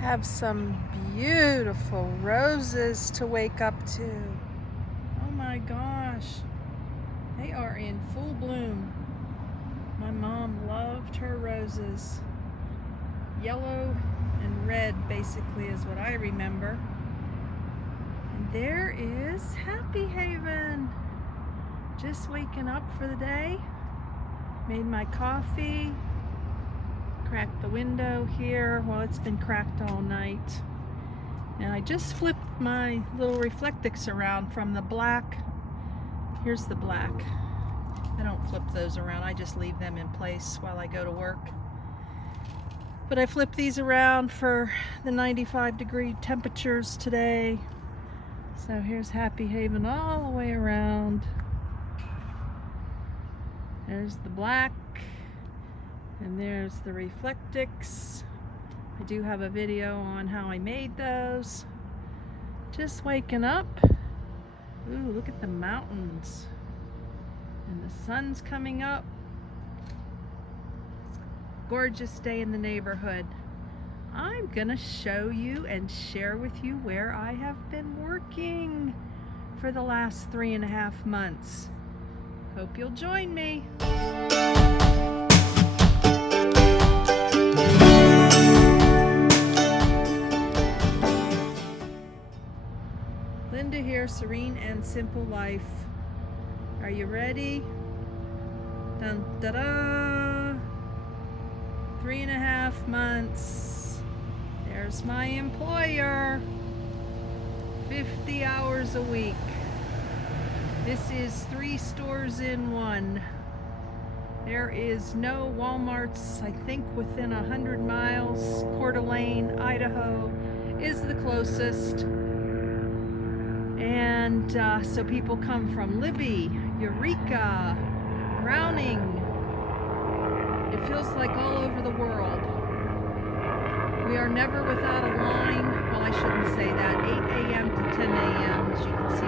have some beautiful roses to wake up to. Oh my gosh, they are in full bloom. My mom loved her roses. Yellow and red basically is what I remember. And there is Happy Haven. Just waking up for the day. Made my coffee. Cracked the window here. Well, it's been cracked all night. And I just flipped my little reflectix around from the black. Here's the black. I don't flip those around. I just leave them in place while I go to work. But I flipped these around for the 95-degree temperatures today. So here's Happy Haven all the way around. There's the black. And there's the reflectix. I do have a video on how I made those. Just waking up. Ooh, look at the mountains. And the sun's coming up. It's a gorgeous day in the neighborhood. I'm gonna show you and share with you where I have been working for the last 3.5 months. Hope you'll join me. Linda here, Serene and Simple Life. Are you ready? Dun da da! 3.5 months. There's my employer. 50 hours a week. This is 3 stores in 1. There is no Walmarts, I think, within 100 miles. Coeur d'Alene, Idaho is the closest. And so people come from Libby, Eureka, Browning. It feels like all over the world. We are never without a line. Well, I shouldn't say that. 8 a.m. to 10 a.m. As you can see,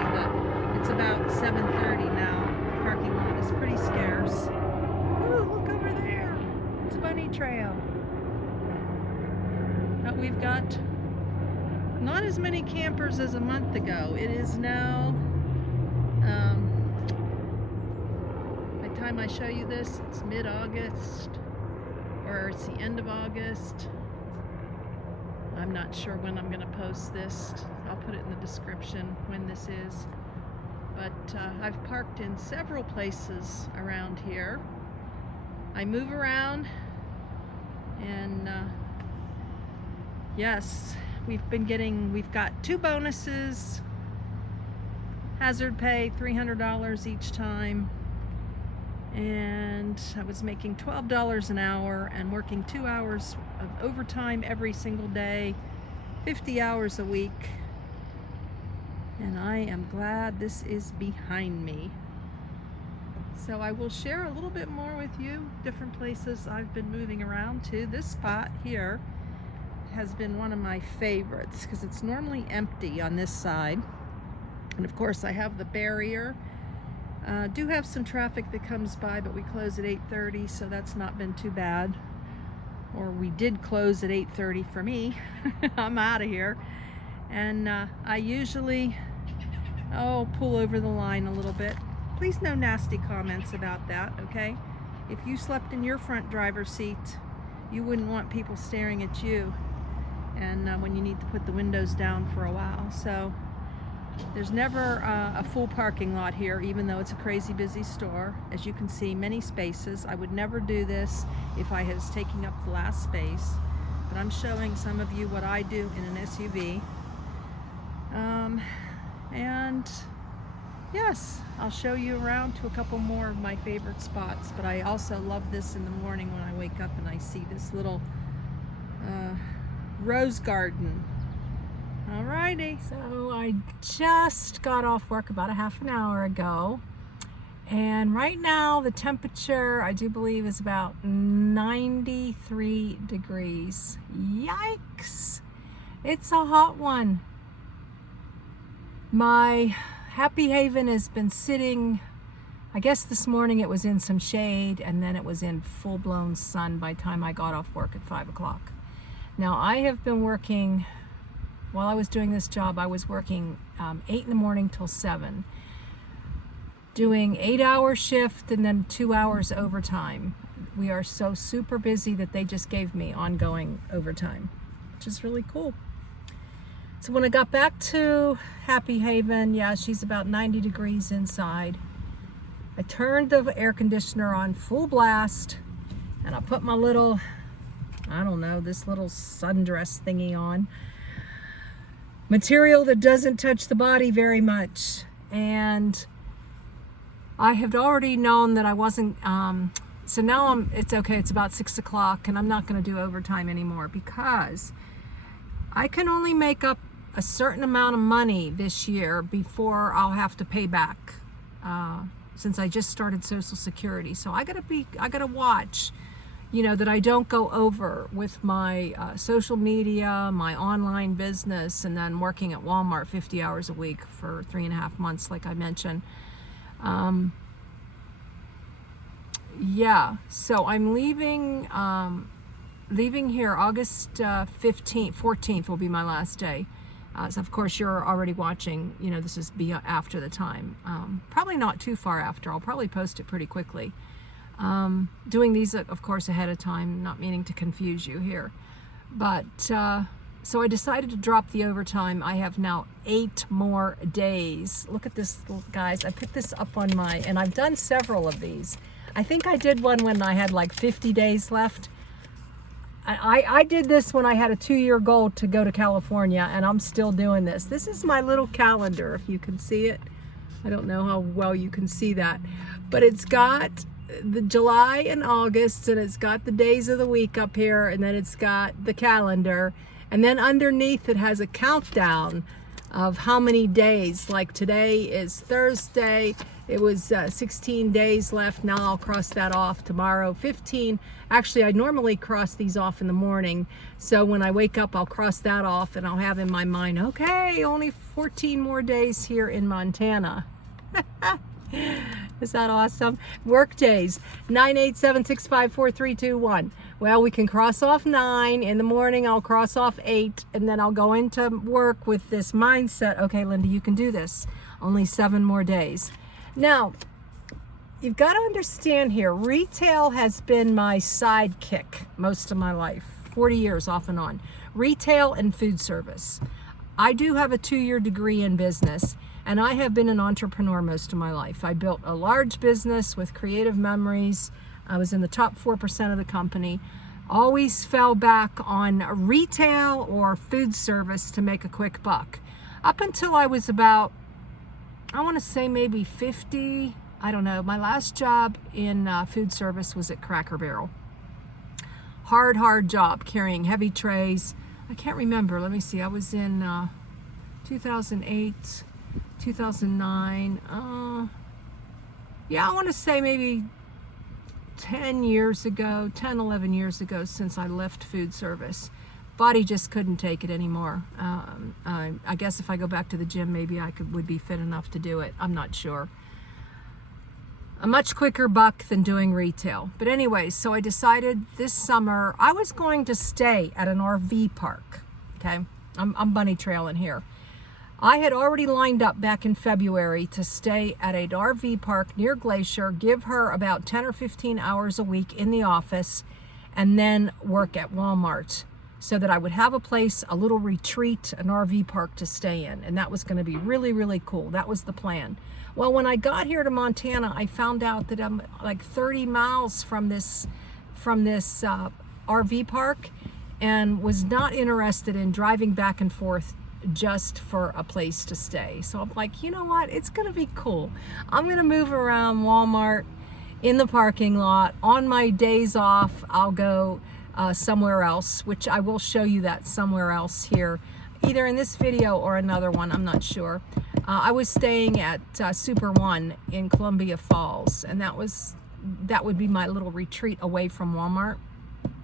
it's about 7:30 now. The parking lot is pretty scarce. Ooh, look over there. It's a bunny trail. But we've got not as many campers as a month ago. It is now, by the time I show you this, it's mid-August, or it's the end of August. I'm not sure when I'm going to post this. I'll put it in the description when this is. But I've parked in several places around here. I move around, and yes, we've got 2 bonuses, hazard pay $300 each time, and I was making $12 an hour and working 2 hours of overtime every single day, 50 hours a week, and I am glad this is behind me. So I will share a little bit more with you, different places I've been moving around to. This spot here has been one of my favorites because it's normally empty on this side, and of course I have the barrier. Do have some traffic that comes by, but we close at 8:30, so that's not been too bad. Or we did close at 8:30 for me. I'm out of here. And I usually pull over the line a little bit. Please, no nasty comments about that, okay? If you slept in your front driver's seat, you wouldn't want people staring at you, and when you need to put the windows down for a while. So there's never a full parking lot here, even though it's a crazy busy store. As you can see, many spaces. I would never do this if I was taking up the last space, but I'm showing some of you what I do in an SUV. And yes, I'll show you around to a couple more of my favorite spots, but I also love this in the morning when I wake up and I see this little rose garden. Alrighty. So I just got off work about a half an hour ago, and right now the temperature, I do believe, is about 93 degrees. Yikes! It's a hot one. My Happy Haven has been sitting, I guess this morning it was in some shade, and then it was in full-blown sun by the time I got off work at 5 o'clock. Now, I have been working, while I was doing this job, I was working 8 in the morning till 7, doing 8-hour shift and then 2 hours overtime. We are so super busy that they just gave me ongoing overtime, which is really cool. So when I got back to Happy Haven, yeah, she's about 90 degrees inside. I turned the air conditioner on full blast, and I put my little, I don't know, this little sundress thingy on. Material that doesn't touch the body very much. And I had already known that I wasn't, so now it's okay, it's about 6 o'clock, and I'm not going to do overtime anymore because I can only make up a certain amount of money this year before I'll have to pay back, since I just started Social Security. So I gotta watch, that I don't go over with my social media, my online business, and then working at Walmart 50 hours a week for 3.5 months, like I mentioned. Yeah, so I'm leaving here August 14th will be my last day. So of course you're already watching, this is after the time. Probably not too far after. I'll probably post it pretty quickly. Doing these, of course, ahead of time, not meaning to confuse you here. But, so I decided to drop the overtime. I have now 8 more days. Look at this, guys. I picked this up on and I've done several of these. I think I did one when I had like 50 days left. I did this when I had a 2-year goal to go to California, and I'm still doing this. This is my little calendar, if you can see it. I don't know how well you can see that, but it's got the July and August, and it's got the days of the week up here, and then it's got the calendar, and then underneath it has a countdown of how many days. Like today is Thursday. It was 16 days left. Now I'll cross that off. Tomorrow 15. Actually, I normally cross these off in the morning, so when I wake up I'll cross that off, and I'll have in my mind, okay, only 14 more days here in Montana. Is that awesome? Work days, 987654321. Well, we can cross off 9 in the morning. I'll cross off 8, and then I'll go into work with this mindset. Okay, Linda, you can do this. Only 7 more days. Now, you've got to understand here, retail has been my sidekick most of my life, 40 years off and on. Retail and food service. I do have a 2-year degree in business, and I have been an entrepreneur most of my life. I built a large business with creative memories. I was in the top 4% of the company. Always fell back on retail or food service to make a quick buck. Up until I was about, I want to say maybe 50. I don't know. My last job in food service was at Cracker Barrel. Hard job carrying heavy trays. I can't remember. Let me see. I was in 2008, 2009. Yeah, I want to say maybe 10, 11 years ago since I left food service. Body just couldn't take it anymore. I guess if I go back to the gym, maybe I would be fit enough to do it. I'm not sure. A much quicker buck than doing retail. But anyway, so I decided this summer I was going to stay at an RV park. Okay, I'm bunny trailing here. I had already lined up back in February to stay at an RV park near Glacier, give her about 10 or 15 hours a week in the office, and then work at Walmart, so that I would have a place, a little retreat, an RV park to stay in. And that was going to be really, really cool. That was the plan. Well, when I got here to Montana, I found out that I'm like 30 miles from this RV park, and was not interested in driving back and forth just for a place to stay. So I'm like, you know what? It's going to be cool. I'm going to move around Walmart in the parking lot. On my days off, I'll go somewhere else, which I will show you that somewhere else here, either in this video or another one, I'm not sure. I was staying at Super One in Columbia Falls, and that would be my little retreat away from Walmart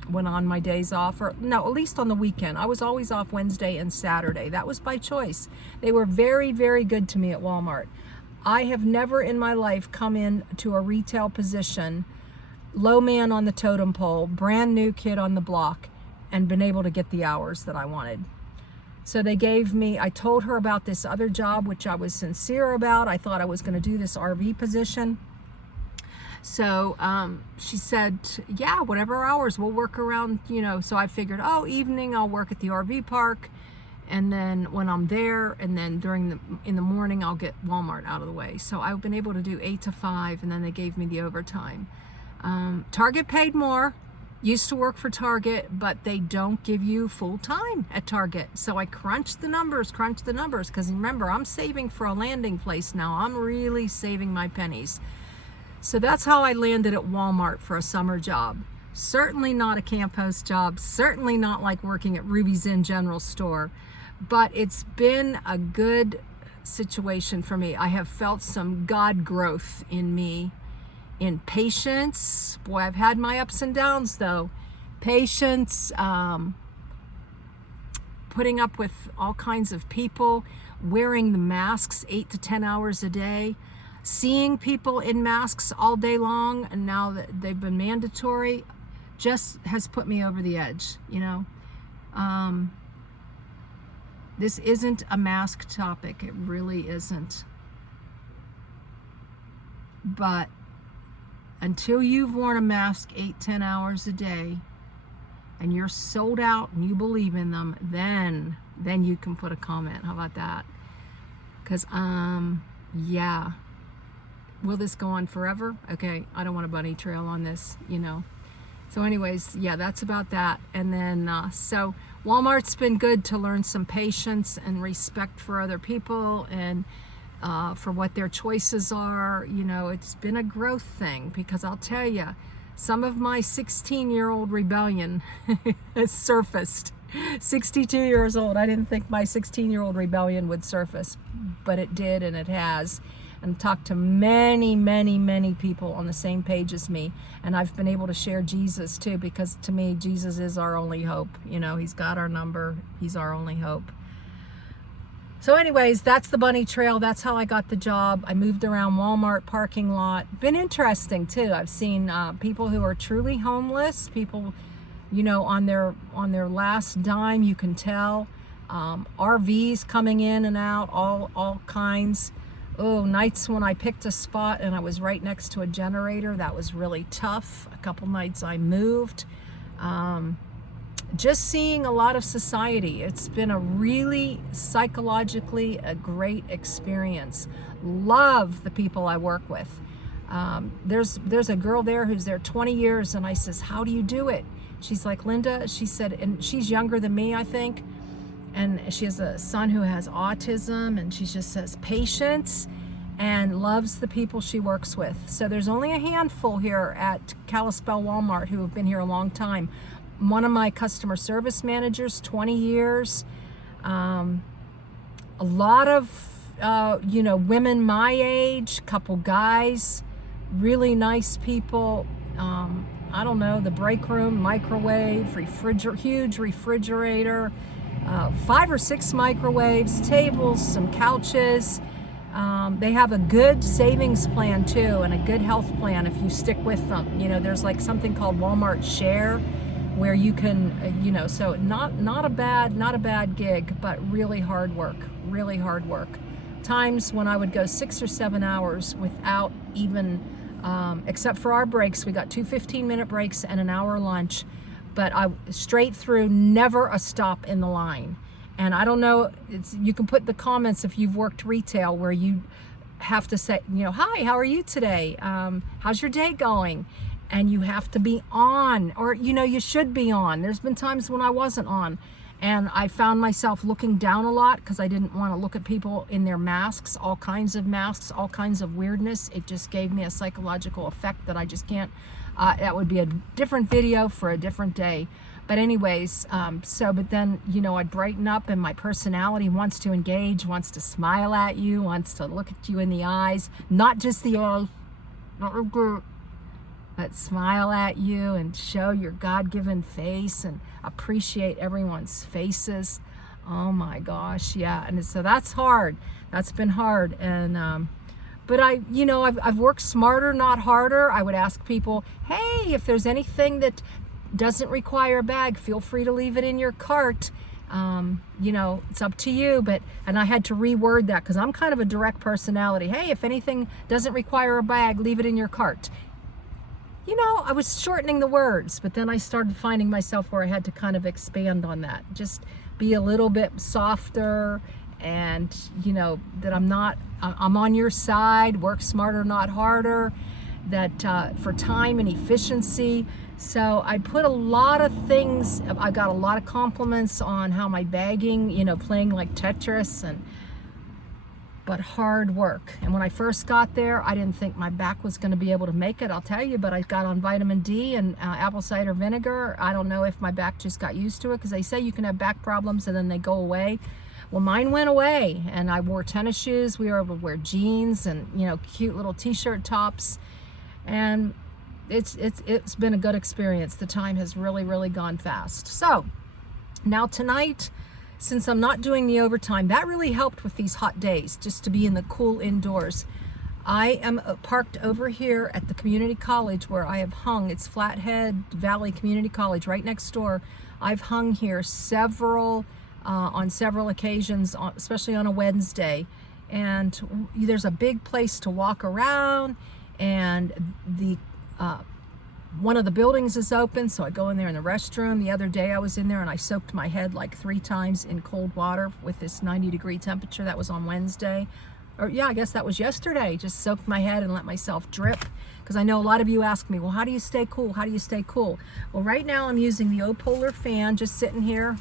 when on my days off, or no, at least on the weekend. I was always off Wednesday and Saturday. That was by choice. They were very, very good to me at Walmart. I have never in my life come in to a retail position, low man on the totem pole, brand new kid on the block, and been able to get the hours that I wanted. So they gave me, I told her about this other job, which I was sincere about. I thought I was going to do this RV position. So she said, yeah, whatever hours, we'll work around, you know. So I figured, oh, evening I'll work at the RV park, and then when I'm there, and then in the morning I'll get Walmart out of the way. So I've been able to do 8 to 5, and then they gave me the overtime. Target paid more. Used to work for Target, but they don't give you full time at Target. So I crunched the numbers, because remember, I'm saving for a landing place now. I'm really saving my pennies. So that's how I landed at Walmart for a summer job. Certainly not a camp host job, certainly not like working at Ruby's Inn General Store, but it's been a good situation for me. I have felt some God growth in me, in patience. Boy, I've had my ups and downs though. Patience, putting up with all kinds of people, wearing the masks 8 to 10 hours a day, seeing people in masks all day long, and now that they've been mandatory, just has put me over the edge, you know. This isn't a mask topic. It really isn't. But until you've worn a mask 8-10 hours a day and you're sold out and you believe in them, then you can put a comment. How about that? Because yeah, will this go on forever? Okay, I don't want a bunny trail on this, you know. So anyways, yeah, that's about that. And then so Walmart's been good to learn some patience and respect for other people, and for what their choices are. You know, it's been a growth thing, because I'll tell you, some of my 16-year-old rebellion has surfaced. 62 years old, I didn't think my 16-year-old rebellion would surface, but it did, and it has. And talked to many, many, many people on the same page as me. And I've been able to share Jesus too, because to me, Jesus is our only hope. You know, he's got our number. He's our only hope. So anyways, that's the bunny trail. That's how I got the job. I moved around Walmart parking lot. Been interesting too. I've seen people who are truly homeless, people, you know, on their last dime, you can tell. RVs coming in and out, all kinds. Oh, nights when I picked a spot and I was right next to a generator, that was really tough. A couple nights I moved. Just seeing a lot of society. It's been a really psychologically a great experience. Love the people I work with. There's a girl there who's there 20 years, and I says, how do you do it? She's like, Linda, she said, and she's younger than me, I think. And she has a son who has autism, and she just says patience and loves the people she works with. So there's only a handful here at Kalispell Walmart who have been here a long time. One of my customer service managers, 20 years. A lot of, you know, women my age, couple guys, really nice people. I don't know, the break room, microwave, huge refrigerator, 5 or 6 microwaves, tables, some couches. They have a good savings plan too, and a good health plan if you stick with them. You know, there's like something called Walmart Share, where you can, you know, so not a bad gig, but really hard work. Times when I would go 6 or 7 hours without even, except for our breaks, we got 2 15-minute breaks and an hour lunch. But I straight through, never a stop in the line. And I don't know, you can put the comments if you've worked retail, where you have to say, you know, hi, how are you today? How's your day going? And you have to be on, or, you know, you should be on. There's been times when I wasn't on, and I found myself looking down a lot because I didn't want to look at people in their masks, all kinds of masks, all kinds of weirdness. It just gave me a psychological effect that I just can't. That would be a different video for a different day. But anyways, but then, you know, I'd brighten up, and my personality wants to engage, wants to smile at you, wants to look at you in the eyes, not just the eyes, but smile at you and show your God-given face and appreciate everyone's faces. Oh my gosh, yeah. And so that's hard. That's been hard. And but I've worked smarter, not harder. I would ask people, hey, if there's anything that doesn't require a bag, feel free to leave it in your cart. You know, it's up to you, and I had to reword that because I'm kind of a direct personality. Hey, if anything doesn't require a bag, leave it in your cart. You know, I was shortening the words, but then I started finding myself where I had to kind of expand on that. Just be a little bit softer, and, you know, that I'm on your side, work smarter, not harder, that for time and efficiency. So I put a lot of things, I got a lot of compliments on how my bagging, you know, playing like Tetris, but hard work. And when I first got there, I didn't think my back was going to be able to make it, I'll tell you, but I got on vitamin D and apple cider vinegar. I don't know if my back just got used to it, because they say you can have back problems and then they go away. Well, mine went away, and I wore tennis shoes. We were able to wear jeans and, you know, cute little t-shirt tops. And it's been a good experience. The time has really gone fast. So now tonight, since I'm not doing the overtime, that really helped with these hot days, just to be in the cool indoors. I am parked over here at the community college where I have hung. It's Flathead Valley Community College right next door. I've hung here on several occasions, especially on a Wednesday. And there's a big place to walk around, and one of the buildings is open, so I go in there in the restroom. The other day I was in there and I soaked my head like 3 times in cold water with this 90-degree temperature. That was on Wednesday. Or yeah, I guess that was yesterday. Just soaked my head and let myself drip. Because I know a lot of you ask me, well, how do you stay cool? How do you stay cool? Well, right now I'm using the Opolar fan, just sitting here,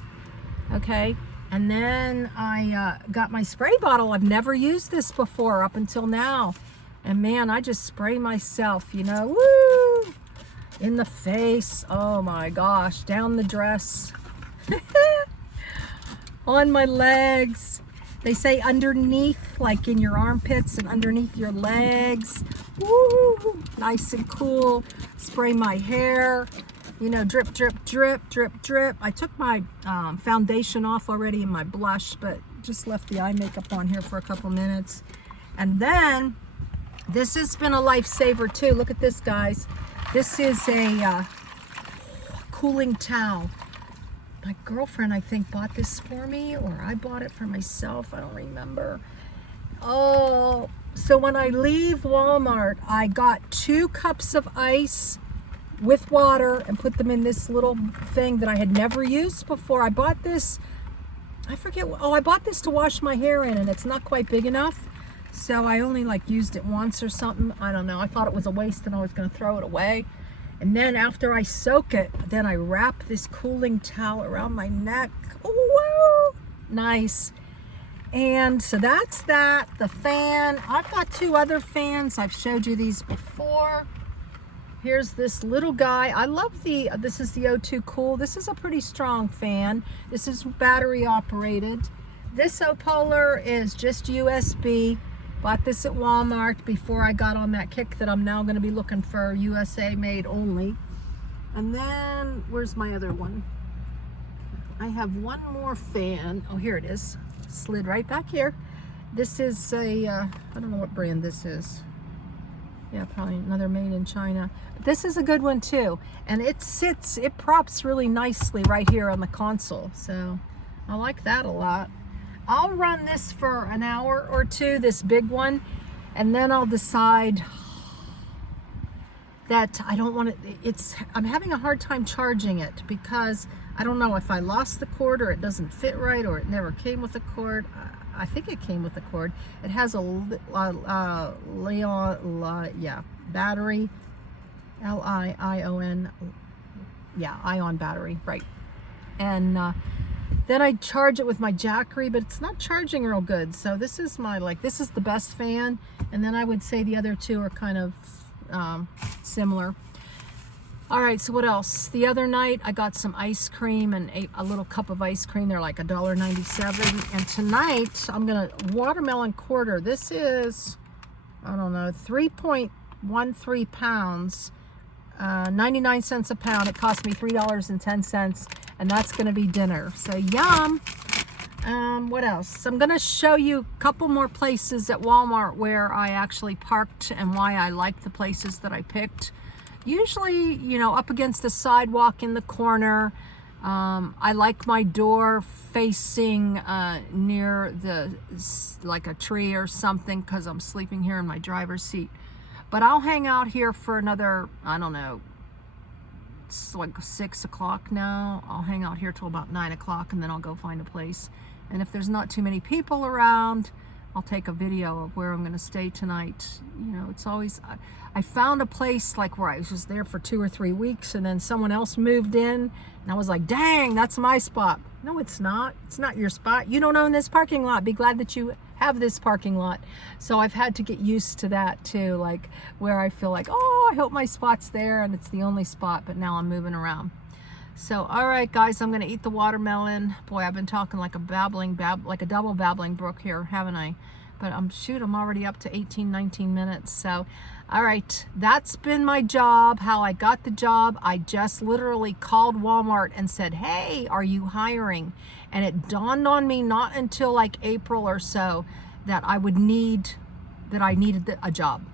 okay? And then I got my spray bottle. I've never used this before up until now. And man, I just spray myself, you know, woo! In the face, oh my gosh, down the dress, on my legs. They say underneath, like in your armpits and underneath your legs. Woo! Nice and cool. Spray my hair, you know, drip, drip, drip, drip, drip. I took my foundation off already and my blush, but just left the eye makeup on here for a couple minutes. And then, this has been a lifesaver too. Look at this, guys. This is a cooling towel. My girlfriend, I think, bought this for me, or I bought it for myself. I don't remember. Oh, so when I leave Walmart, I got 2 cups of ice with water and put them in this little thing that I had never used before. I bought this, I forget, I bought this to wash my hair in, and it's not quite big enough. So I only like used it once or something. I don't know. I thought it was a waste and I was going to throw it away. And then after I soak it, then I wrap this cooling towel around my neck. Oh, woo! Nice. And so that's that. The fan. I've got 2 other fans. I've showed you these before. Here's this little guy. I love this is the O2 Cool. This is a pretty strong fan. This is battery operated. This Opolar is just USB. Bought this at Walmart before I got on that kick that I'm now going to be looking for USA made only. And then, where's my other one? I have one more fan. Oh, here it is. Slid right back here. This is a, I don't know what brand this is. Yeah, probably another made in China. But this is a good one too. And it props really nicely right here on the console. So I like that a lot. I'll run this for an hour or 2, this big one, and then I'll decide that I don't want it. I'm having a hard time charging it because I don't know if I lost the cord or it doesn't fit right or it never came with a cord. I think it came with a cord. It has a battery, L-I-I-O-N, yeah, ion battery, right. And then I charge it with my Jackery, but it's not charging real good. So this is this is the best fan. And then I would say the other 2 are kind of similar. All right, so what else? The other night I got some ice cream and ate a little cup of ice cream. They're like $1.97. And tonight I'm gonna watermelon quarter. This is, I don't know, 3.13 pounds, 99 cents a pound. It cost me $3.10. And that's going to be dinner. So yum. What else? I'm going to show you a couple more places at Walmart where I actually parked and why I like the places that I picked. usually, you know, up against the sidewalk in the corner. I like my door facing near the, like a tree or something, because I'm sleeping here in my driver's seat. But I'll hang out here for another, I don't know, it's like 6 o'clock now. I'll hang out here till about 9 o'clock, and then I'll go find a place. And if there's not too many people around, I'll take a video of where I'm going to stay tonight. You know, it's always, I found a place like where I was just there for 2 or 3 weeks, and then someone else moved in, and I was like, dang, that's my spot. No, it's not. It's not your spot. You don't own this parking lot. Be glad that you have this parking lot. So I've had to get used to that too, like where I feel like, oh, I hope my spot's there and it's the only spot, but now I'm moving around. So, all right, guys, I'm going to eat the watermelon. Boy, I've been talking like a like a double babbling brook here, haven't I? But shoot, I'm already up to 18, 19 minutes. So, all right, that's been my job, how I got the job. I just literally called Walmart and said, hey, are you hiring? And it dawned on me not until like April or so that I needed a job.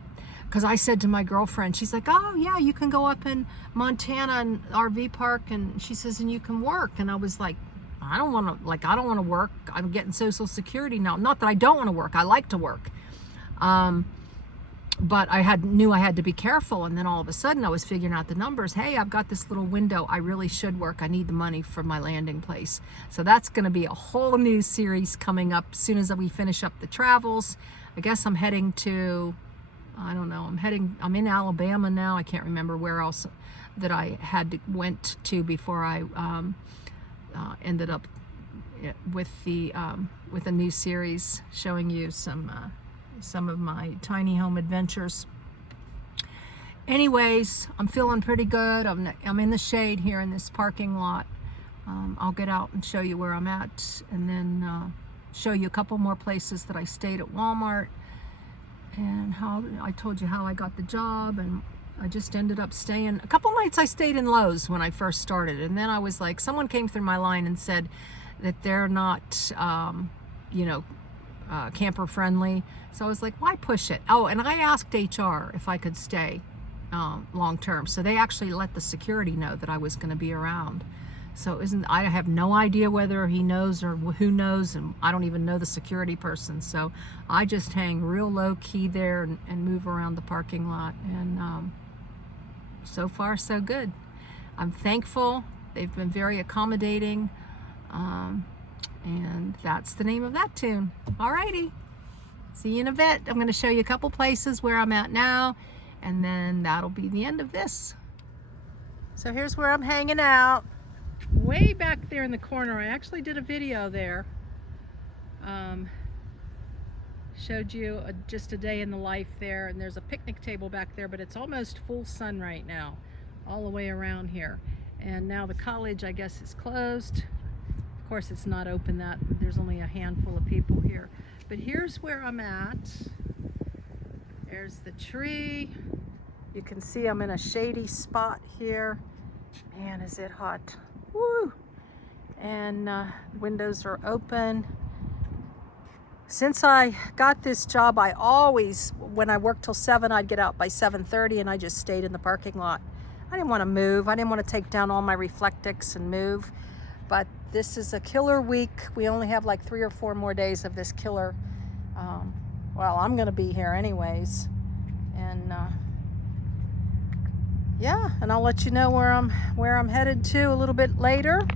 Because I said to my girlfriend, she's like, oh yeah, you can go up in Montana and RV park, and she says, and you can work. And I was like, I don't want to work. I'm getting Social Security now. Not that I don't want to work. I like to work. But I knew I had to be careful. And then all of a sudden I was figuring out the numbers. Hey, I've got this little window. I really should work. I need the money for my landing place. So that's going to be a whole new series coming up as soon as we finish up the travels. I guess I'm heading to, I don't know, I'm in Alabama now. I can't remember where else that I went to before I ended up with a new series showing you some of my tiny home adventures. Anyways, I'm feeling pretty good. I'm in the shade here in this parking lot. I'll get out and show you where I'm at, and then show you a couple more places that I stayed at Walmart, and how I told you how I got the job. And I just ended up staying a couple nights. I stayed in Lowe's when I first started, and then I was like, someone came through my line and said that they're not camper friendly. So I was like, why push it? Oh, and I asked HR if I could stay long term. So they actually let the security know that I was going to be around. So I have no idea whether he knows or who knows, and I don't even know the security person. So I just hang real low key there and move around the parking lot. And so far, so good. I'm thankful. They've been very accommodating. And that's the name of that tune. Alrighty. See you in a bit. I'm going to show you a couple places where I'm at now, and then that'll be the end of this. So here's where I'm hanging out. Way back there in the corner. I actually did a video there. Showed you just a day in the life there, and there's a picnic table back there, but it's almost full sun right now, all the way around here. And now the college, I guess, is closed. Of course, it's not open. There's only a handful of people here. But here's where I'm at. There's the tree. You can see I'm in a shady spot here. Man, is it hot. Woo! And windows are open. Since I got this job, I always, when I worked till 7, I'd get out by 7:30, and I just stayed in the parking lot. I didn't want to move. I didn't want to take down all my reflectics and move. But this is a killer week. We only have like 3 or 4 more days of this killer. Well, I'm going to be here anyways. And yeah, and I'll let you know where I'm headed to a little bit later.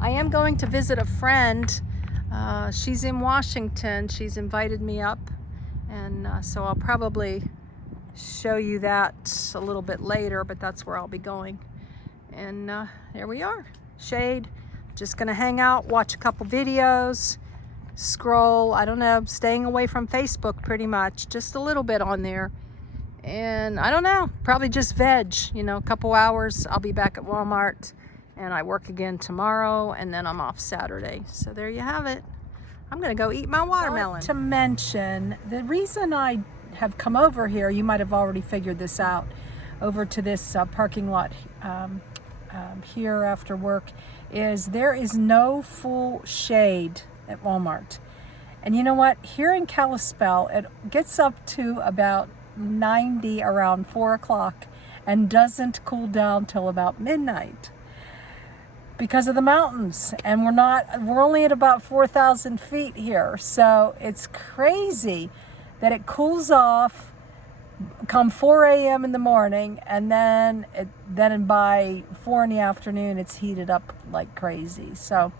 I am going to visit a friend. She's in Washington. She's invited me up, and so I'll probably show you that a little bit later, but that's where I'll be going. And there we are. Shade. Just gonna hang out, watch a couple videos, scroll, I don't know, staying away from Facebook pretty much, just a little bit on there. And I don't know, probably just veg, a couple hours. I'll be back at Walmart, and I work again tomorrow, and then I'm off Saturday. So there you have it. I'm gonna go eat my watermelon. To mention, the reason I have come over here, you might have already figured this out, over to this parking lot here after work, is there is no full shade at Walmart. And you know what? Here in Kalispell, it gets up to about 90 around 4 o'clock, and doesn't cool down till about midnight because of the mountains. And we're only at about 4,000 feet here. So it's crazy that it cools off come 4 a.m. in the morning, and then by 4 in the afternoon it's heated up like crazy. So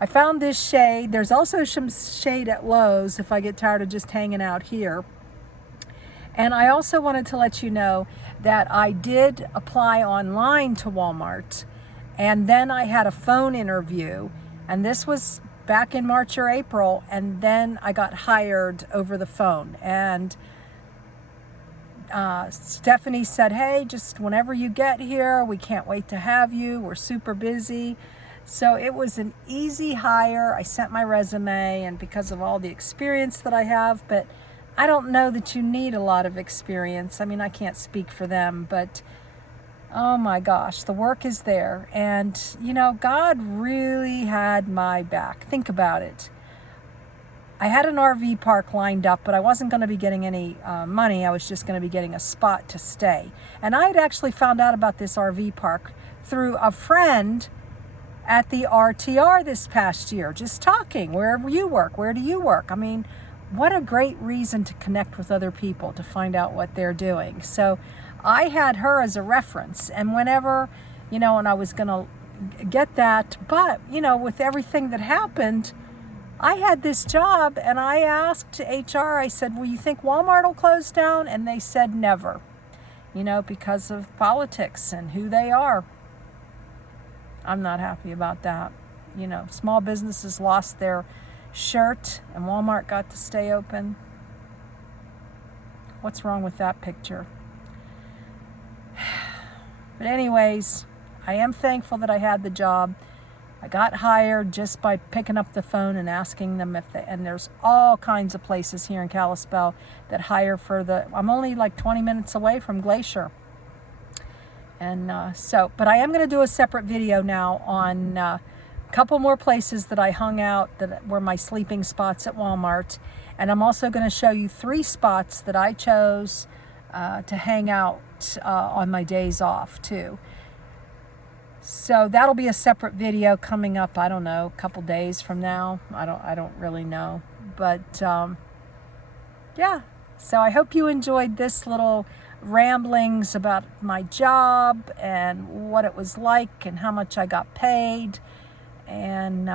I found this shade. There's also some shade at Lowe's if I get tired of just hanging out here. And I also wanted to let you know that I did apply online to Walmart, and then I had a phone interview, and this was back in March or April, and then I got hired over the phone. And Stephanie said, hey, just whenever you get here, we can't wait to have you. We're super busy. So it was an easy hire. I sent my resume, and because of all the experience that I have, but I don't know that you need a lot of experience. I mean, I can't speak for them, but oh my gosh, the work is there. And, you know, God really had my back. Think about it. I had an RV park lined up, but I wasn't going to be getting any money. I was just going to be getting a spot to stay. And I had actually found out about this RV park through a friend at the RTR this past year, just talking. Wherever you work, where do you work? I mean, what a great reason to connect with other people, to find out what they're doing. So I had her as a reference, and whenever, you know, and I was going to get that, but, you know, with everything that happened, I had this job, and I asked HR, I said, well, you think Walmart will close down? And they said never, you know, because of politics and who they are. I'm not happy about that. You know, small businesses lost their shirt, and Walmart got to stay open. What's wrong with that picture? But anyways, I am thankful that I had the job. I got hired just by picking up the phone and asking them if they, and there's all kinds of places here in Kalispell that hire for I'm only like 20 minutes away from Glacier. And but I am going to do a separate video now on a couple more places that I hung out that were my sleeping spots at Walmart. And I'm also going to show you 3 spots that I chose to hang out on my days off too. So that'll be a separate video coming up, I don't know, a couple days from now. I don't really know. But yeah, so I hope you enjoyed this little ramblings about my job and what it was like and how much I got paid. And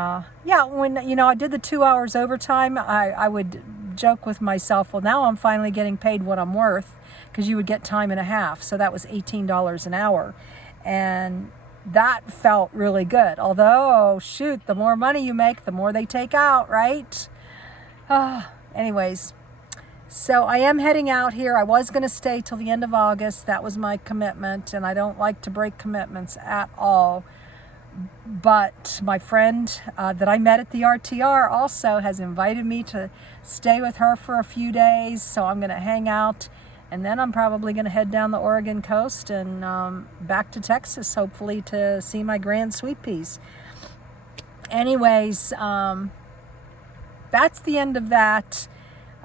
yeah, when, you know, I did the 2 hours overtime, I would joke with myself, well, now I'm finally getting paid what I'm worth, because you would get time and a half. So that was $18 an hour. And that felt really good. Although, shoot, the more money you make, the more they take out, right? Anyways, so I am heading out here. I was going to stay till the end of August. That was my commitment, and I don't like to break commitments at all. But my friend that I met at the RTR also has invited me to stay with her for a few days. So I'm going to hang out, and then I'm probably going to head down the Oregon coast and back to Texas, hopefully, to see my grand sweet peas. Anyways, that's the end of that.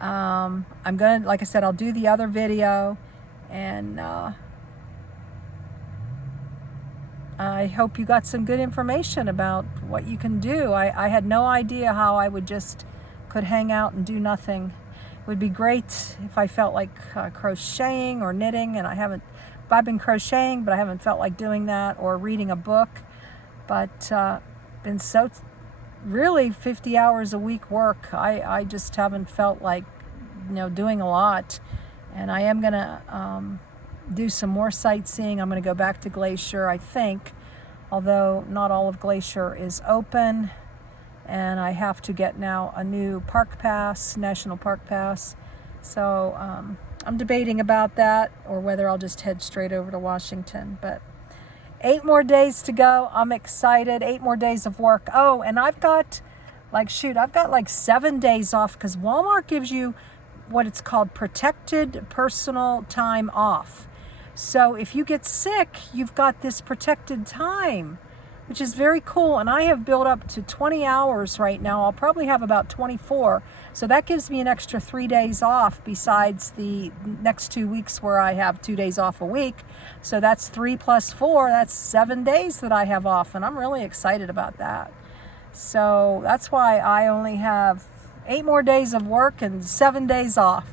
I'm going to, like I said, I'll do the other video, and I hope you got some good information about what you can do. I had no idea how I could hang out and do nothing. It would be great if I felt like crocheting or knitting, and I've been crocheting, but I haven't felt like doing that, or reading a book. But been so really 50 hours a week work. I just haven't felt like, you know, doing a lot. And I am gonna do some more sightseeing. I'm gonna go back to Glacier, I think, although not all of Glacier is open. And I have to get now a new park pass, national park pass. So I'm debating about that, or whether I'll just head straight over to Washington. But 8 more days to go. I'm excited. 8 more days of work. Oh, and I've got like 7 days off, because Walmart gives you what it's called protected personal time off. So if you get sick, you've got this protected time. which is very cool. And I have built up to 20 hours right now. I'll probably have about 24. So that gives me an extra 3 days off besides the next 2 weeks where I have 2 days off a week. So that's 3 plus 4, that's 7 days that I have off. And I'm really excited about that. So that's why I only have 8 more days of work and 7 days off.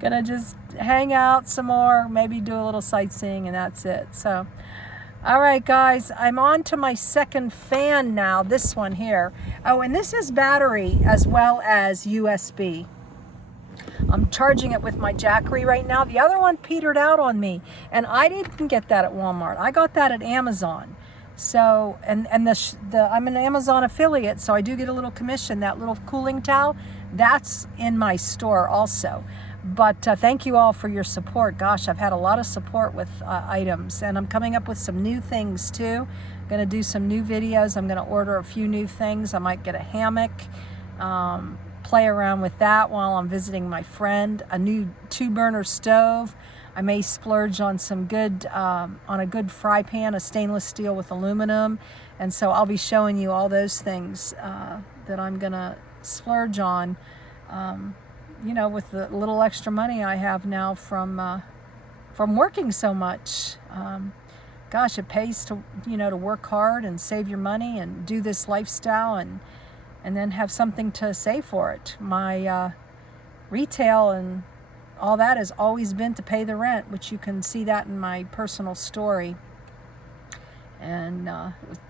Gonna just hang out some more, maybe do a little sightseeing, and that's it. So, all right, guys, I'm on to my second fan now, this one here. Oh, and this is battery as well as USB. I'm charging it with my Jackery right now. The other one petered out on me, and I didn't get that at Walmart. I got that at Amazon. So, and I'm an Amazon affiliate, so I do get a little commission. That little cooling towel, that's in my store also. But thank you all for your support. Gosh, I've had a lot of support with items, and I'm coming up with some new things too. I'm gonna do some new videos. I'm gonna order a few new things. I might get a hammock, play around with that while I'm visiting my friend, a new 2-burner stove. I may splurge on some good, on a good fry pan, a stainless steel with aluminum. And so I'll be showing you all those things that I'm gonna splurge on, you know, with the little extra money I have now from working so much. Gosh, it pays to, you know, to work hard and save your money and do this lifestyle and then have something to save for it. My retail and all that has always been to pay the rent, which you can see that in my personal story. And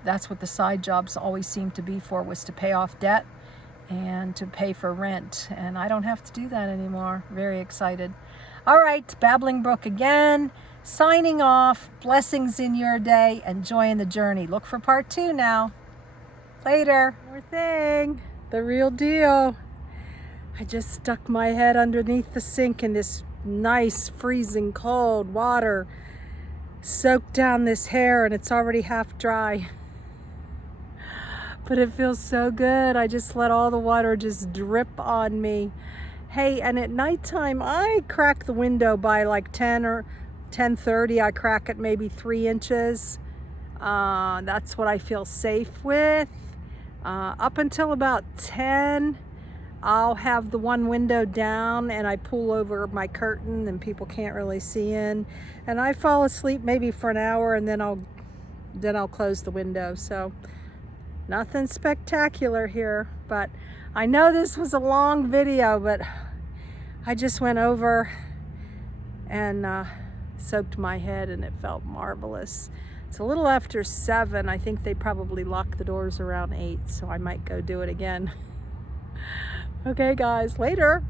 that's what the side jobs always seemed to be for, was to pay off debt and to pay for rent. And I don't have to do that anymore. Very excited. All right, Babbling Brook again, signing off. Blessings in your day. Enjoying the journey. Look for part 2 now. Later. More thing. The real deal. I just stuck my head underneath the sink in this nice freezing cold water, soaked down this hair, and it's already half dry. But it feels so good. I just let all the water just drip on me. Hey, and at nighttime, I crack the window by like 10 or 10:30. I crack it maybe 3 inches. That's what I feel safe with. Up until about 10, I'll have the one window down and I pull over my curtain and people can't really see in. And I fall asleep maybe for an hour, and then I'll close the window. So nothing spectacular here, but I know this was a long video, but I just went over and soaked my head and it felt marvelous. It's a little after 7. I think they probably lock the doors around 8, so I might go do it again. Okay, guys, later.